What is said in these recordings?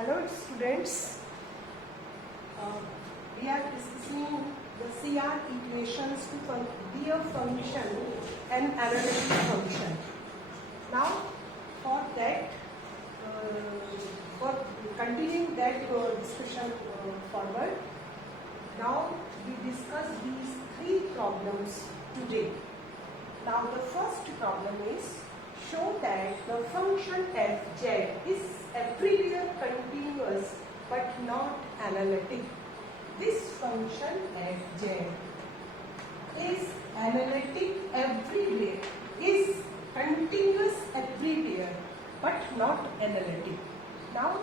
Hello students, we are discussing the CR equations to be a function and analytic function. Now for that, for continuing that discussion forward, now we discuss these three problems today. Now the first problem is show that the function fz is everywhere continuous but not analytic. This function fz is analytic everywhere, is continuous everywhere but not analytic. Now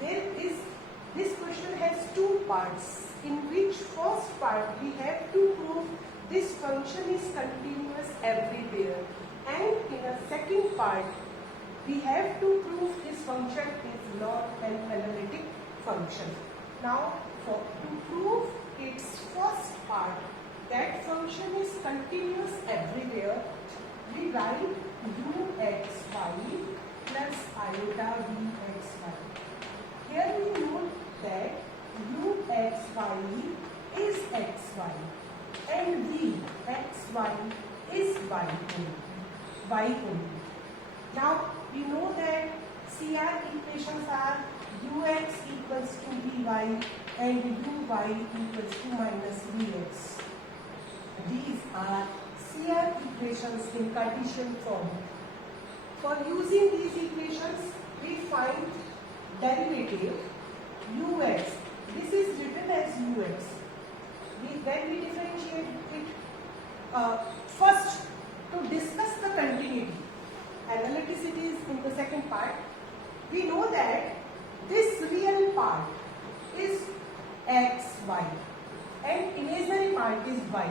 this question has two parts, in which first part we have to prove this function is continuous everywhere, and in the second part we have to prove this function is not an analytic function. Now to prove its first part, that function is continuous everywhere, we write uxy plus iota vxy. Here we note that uxy is xy and vxy is y only. Now we know that CR equations are ux equals to vy and uy equals to minus vx. These are CR equations in Cartesian form. For using these equations, we find derivative ux. This is written as ux. When we differentiate it, first to discuss the continuity, analyticity is in the second part. We know that this real part is xy and imaginary part is y,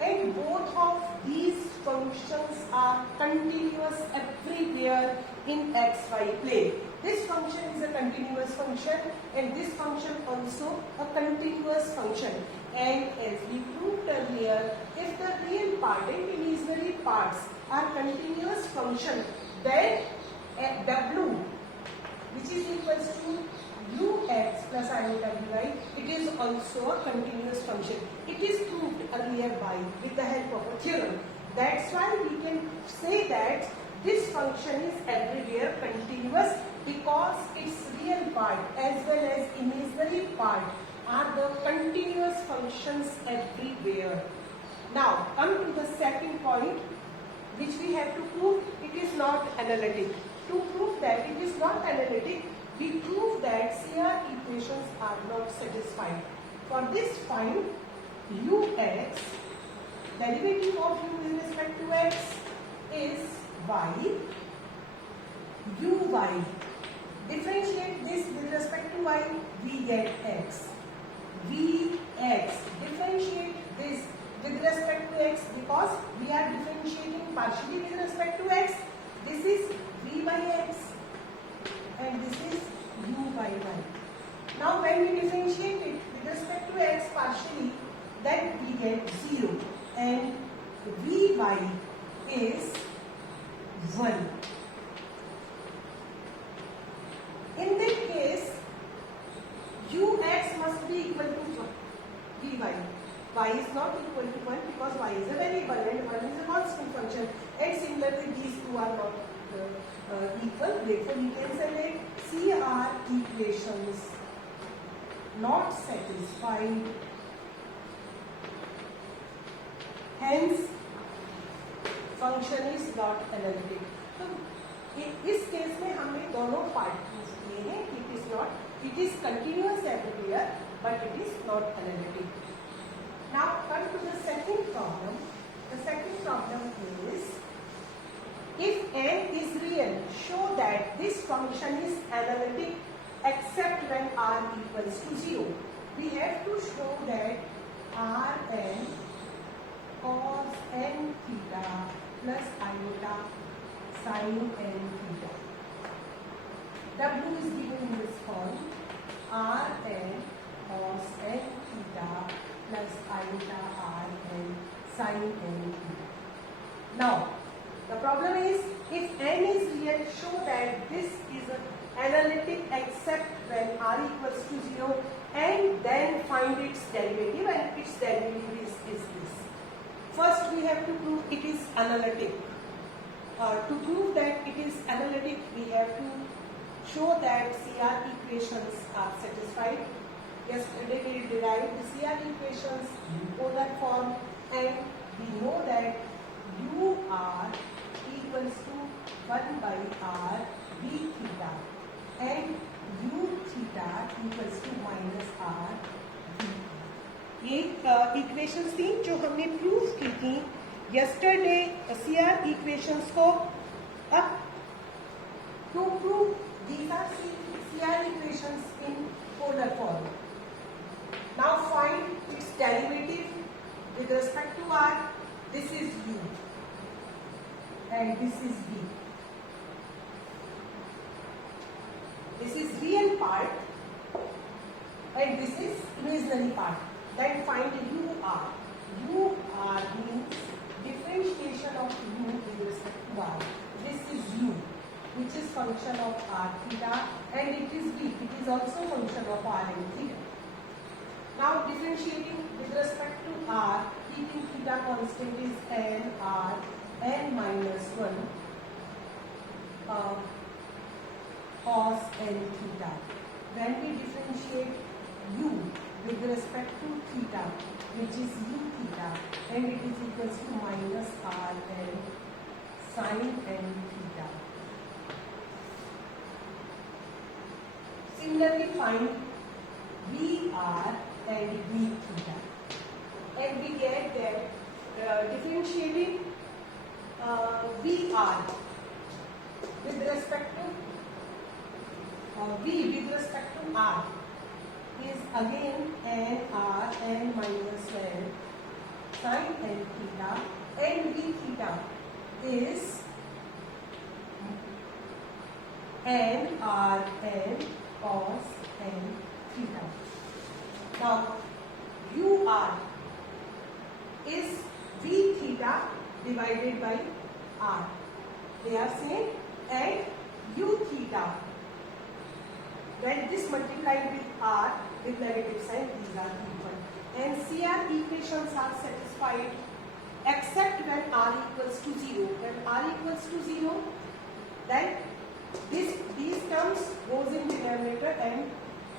and both of these functions are continuous everywhere in xy plane. This function is a continuous function and this function also a continuous function. And as we proved earlier, if the real part and imaginary parts are continuous function, then w, which is equals to ux plus iota vy, it is also a continuous function. It is proved earlier with the help of a theorem. That's why we can say that this function is everywhere continuous, because its real part as well as imaginary part are the continuous functions everywhere. Now come to the second point, which we have to prove it is not analytic. To prove that it is not analytic, we prove that CR equations are not satisfied. For this, find ux, derivative of u with respect to x is y, uy. Differentiate this with respect to y, we get x. Vx, differentiate this with respect to x, because we are differentiating partially with respect to x. This is v by x and this is u by y. Now when we differentiate it with respect to x partially, then we get 0 and vy is 1. In this case, ux must be equal to vy. Y is not equal to 1 because y is a variable and 1 is a constant function, and similarly these two are not equal. Therefore we can say that CR equations not satisfied, hence function is not analytic. So इस case में हमने दोनों part किए हैं. It is continuous everywhere but it is not analytic. Now come to the second problem. The second problem is, if n is real, show that this function is analytic except when r equals to 0. We have to show that Rn cos n theta plus iota sin n theta. W is given in this form, Rn cos n theta plus iota Rn sin n theta. Now the problem is, if n is real, can show that this is analytic except when r equals to 0, and then find its derivative, and its derivative is this. First we have to prove it is analytic. To prove that it is analytic, we have to show that CR equations are satisfied. Yesterday we derived the CR equations in polar form, and we know that UR equals to 1 by R d theta and U theta equals to minus R d. ये equations थी जो हमने prove की थी yesterday CR equations को. अब to prove these are CR equations in polar form. Now find its derivative with respect to R. This is U and this is V. This is real part and this is imaginary part. Then find UR. UR means differentiation of U with respect to R. This is U, which is function of R theta, and it is V. It is also function of R and theta. Now differentiating with respect to R, keeping theta constant is n R n minus 1 cos n theta. When we differentiate U with respect to theta, which is U theta, and it is equals to minus R n sin n theta. Similarly find VR and V theta, and we get that differentiating VR with respect to V with respect to R is again n R n minus n sin n theta, and V theta is n R n cos n theta. Now UR is V theta divided by R. They are same, and U theta, when this multiplied with R with negative sign, these are equal. And CR equations are satisfied except when R equals to 0. When R equals to 0, then these terms goes in denominator and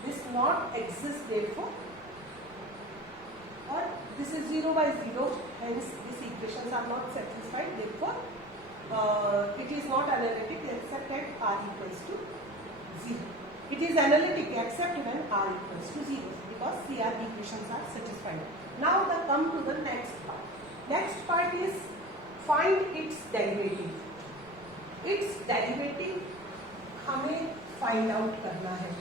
this not exists therefore, or this is 0 by 0, hence these equations are not satisfied, therefore it is not analytic except at R equals to 0. It is analytic except when R equals to 0, because CR equations are satisfied. Now come to the next part. Next part is find its derivative. Its derivative हमें find out करना है.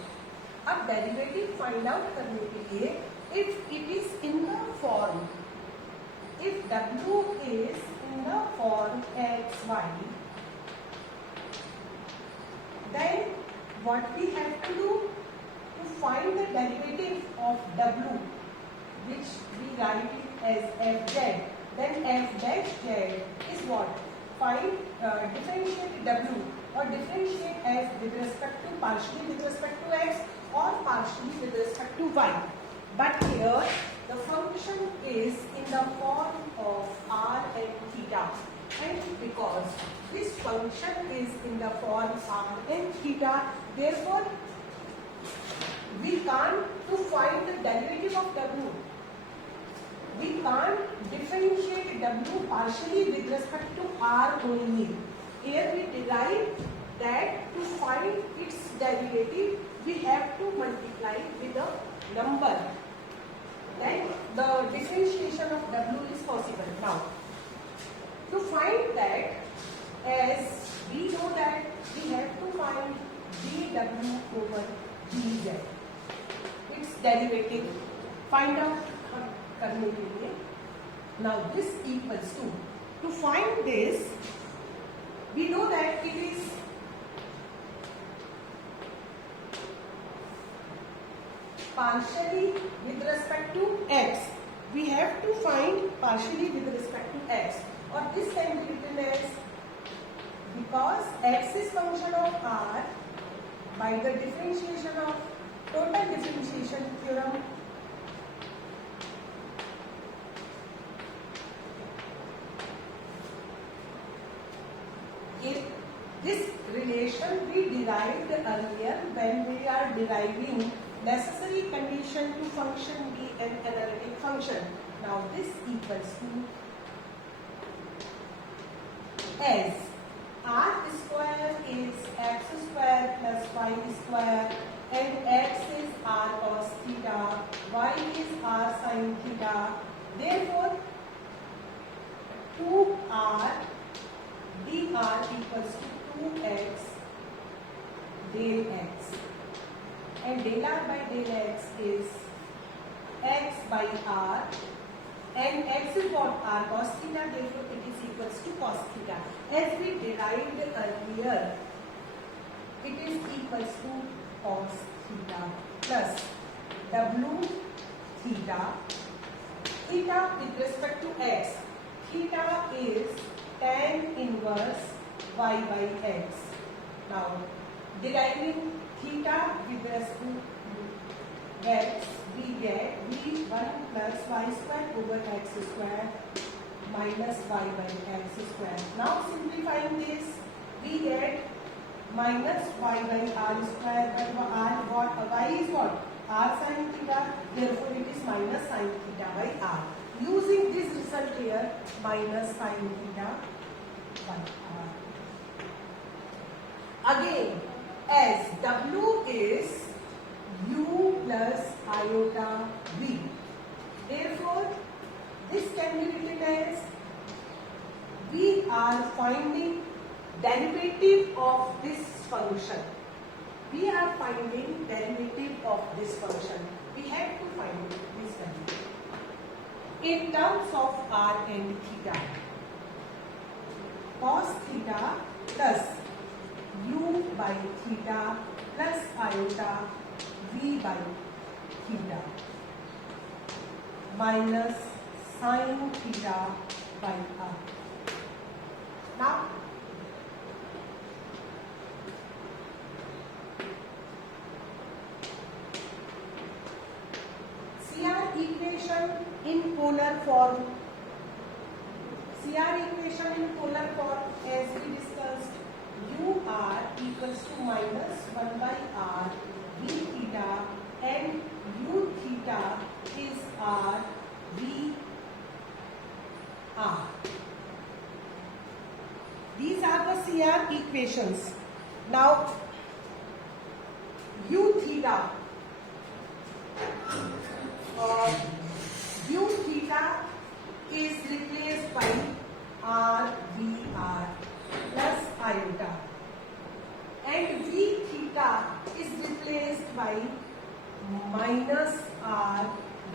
अब derivative find out करने के लिए, if it is in the form, if W is in the form xy, then what we have to do to find the derivative of W, which we write it as fz, then f dash z is what? Find differentiate W, or differentiate f with respect to partially with respect to x or partially with respect to y. But here the function is in the form of r and theta, and because this function is in the form r and theta, therefore we can't to find the derivative of W. We can't differentiate W partially with respect to R only. Here we derive that to find its derivative, we have to multiply with a number. Then the differentiation of W is possible. Now, to find that, as we know that we have to find dW over dz, its derivative, find out करने के लिए. Now this equals to find this, we know that it is partially with respect to x. We have to find partially with respect to x, or this can be written as Because x is function of r, by the differentiation of total differentiation theorem, this relation we derived earlier when we are deriving necessary condition to function be an analytic function. Now this equals to as r square is x square plus y square and x is r cos theta, y is r sin theta. Therefore 2r dr equals to 2x del x, and del r by del x is x by r, and x is what? R cos theta, therefore it is equals to cos theta. As we derived earlier, it is equals to cos theta plus w theta. Theta with respect to x, theta is tan inverse y by x. Now deriving theta with respect to x, we get v1 plus y square over x square minus y by x square. Now simplifying this, we get minus y by r square, but y is what? R sin theta, therefore it is minus sin theta by r. Using this result here, minus sin theta by r. Again, as w is u plus iota v, therefore this can be written as we are finding derivative of this function. We are finding derivative of this function. We have to find this derivative in terms of r and theta. Cos theta plus u by theta plus iota v by theta minus sin theta by r. Now CR equation in polar form. CR equation in polar form, as we discussed, UR equals to minus 1 by R V theta, and U theta is R V R. These are the CR equations. Now U theta, U theta is replaced by R V R plus iota, and V theta is replaced by minus R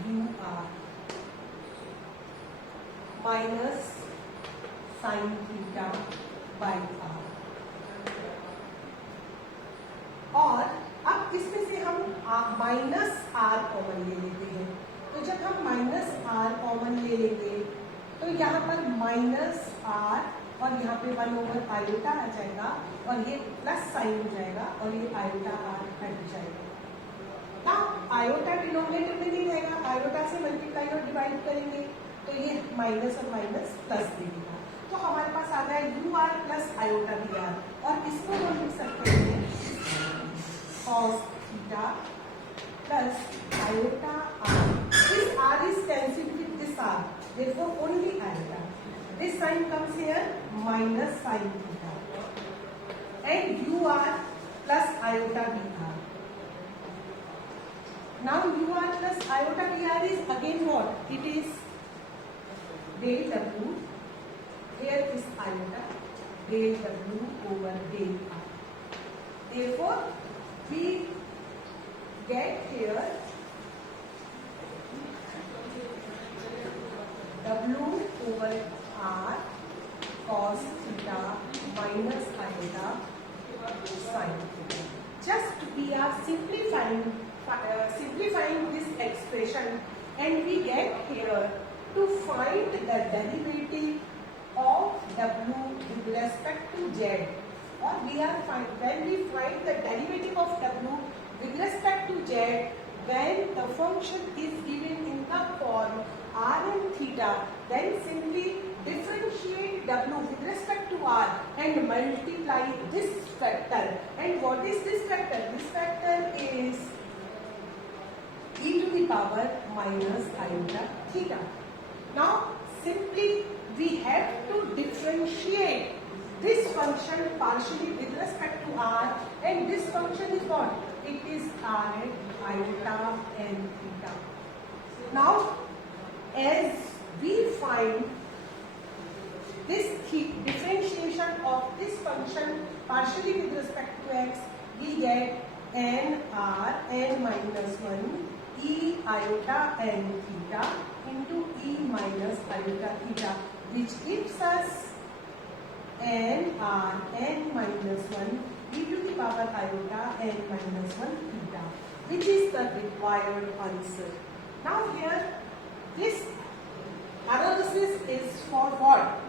U R minus sin theta by R. और अब इसमें से हम minus are common ले लेते हैं, तो जब हम माइनस आर कॉमन ले लेंगे तो यहाँ पर माइनस आर और यहाँ पे 1 ओवर आयोटा आ जाएगा, और ये प्लस साइन हो जाएगा, और ये आयोटा आर हट जाएगा। ना आयोटा डिनोमिनेटर में नहीं रहेगा, आयोटा से मल्टीप्लाई और डिवाइड करेंगे तो ये माइनस और माइनस प्लस दे देगा, तो हमारे पास आ गया u r plus iota b r, और इसको हम लिख सकते हैं cos theta plus iota r. This r is cancelled with this r, therefore only iota. This sign comes here, minus sin theta, and u r plus iota b r. Now u r plus iota b r is again what? It is del w. Here is iota, del w over del r. Therefore we get here w over r cos theta minus iota sin theta. Just we are simplifying this expression, and we get here to find the derivative of w with respect to z. or when we find the derivative of w with respect to z, when the function is given in the form r and theta, then simply differentiate w with respect to r and multiply this factor. And what is this factor? This factor is e to the power minus iota theta. Now simply we have to differentiate this function partially with respect to r, and this function is what? It is r iota and theta. Now as we find this differentiation of this function partially with respect to x, we get n r n minus 1 e iota n theta into e minus iota theta, which gives us n r n minus 1 e to the power iota n minus 1 theta, which is the required answer. Now here this analysis is for what?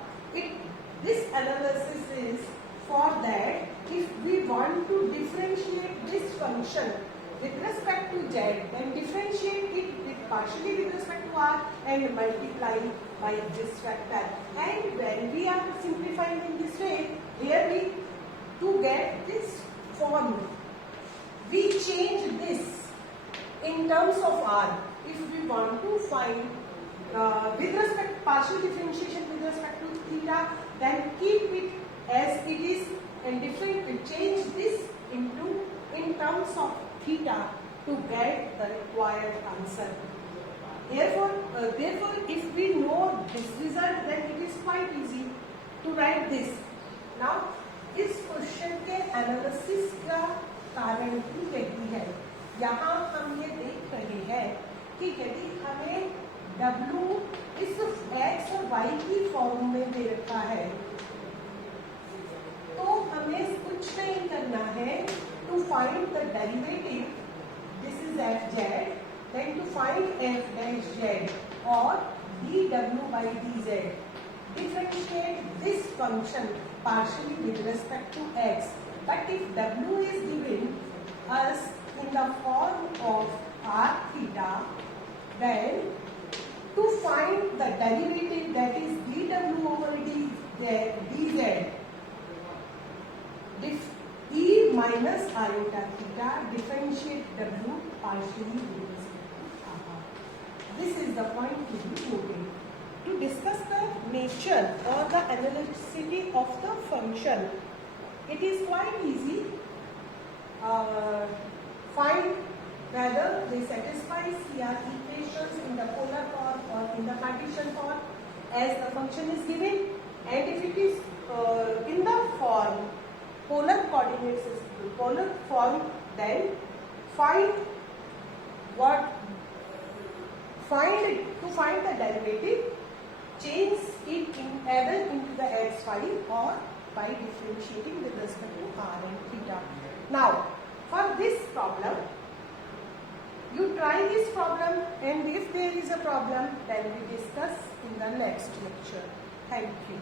This analysis is for that if we want to differentiate this function with respect to z, then differentiate it partially with respect to r and multiply by this factor. And when we are simplifying in this way, here to get this form, we change this in terms of r. If we want to find with respect partial differentiation with respect to theta, then keep it as it is and change this in terms of theta to get the required answer. Therefore, if we know this result, then it is quite easy to write this. Now, इस question के analysis का कारण भी यही है. यहाँ हम ये देख रहे हैं कि यदि हमें W इस x और y की फॉर्म में दे रखा है, तो हमें कुछ नहीं करना है. To find the derivative, this is fz, then to find f dash z or dw by dz, differentiate this function partially with respect to x. But if w is given us in the form of r theta, then to find the derivative, that is dw over dz, e minus iota theta, differentiate w partially with respect to r. This is the point to be noted. To discuss the nature or the analyticity of the function, it is quite easy. Find whether they satisfy CR equations in the polar form or in the Cartesian form as the function is given, and if it is in the form polar coordinate system, polar form, then to find the derivative, change it either into the x file or by differentiating with respect to r and theta. Now, for this problem, you try this problem, and if there is a problem, then we discuss in the next lecture. Thank you.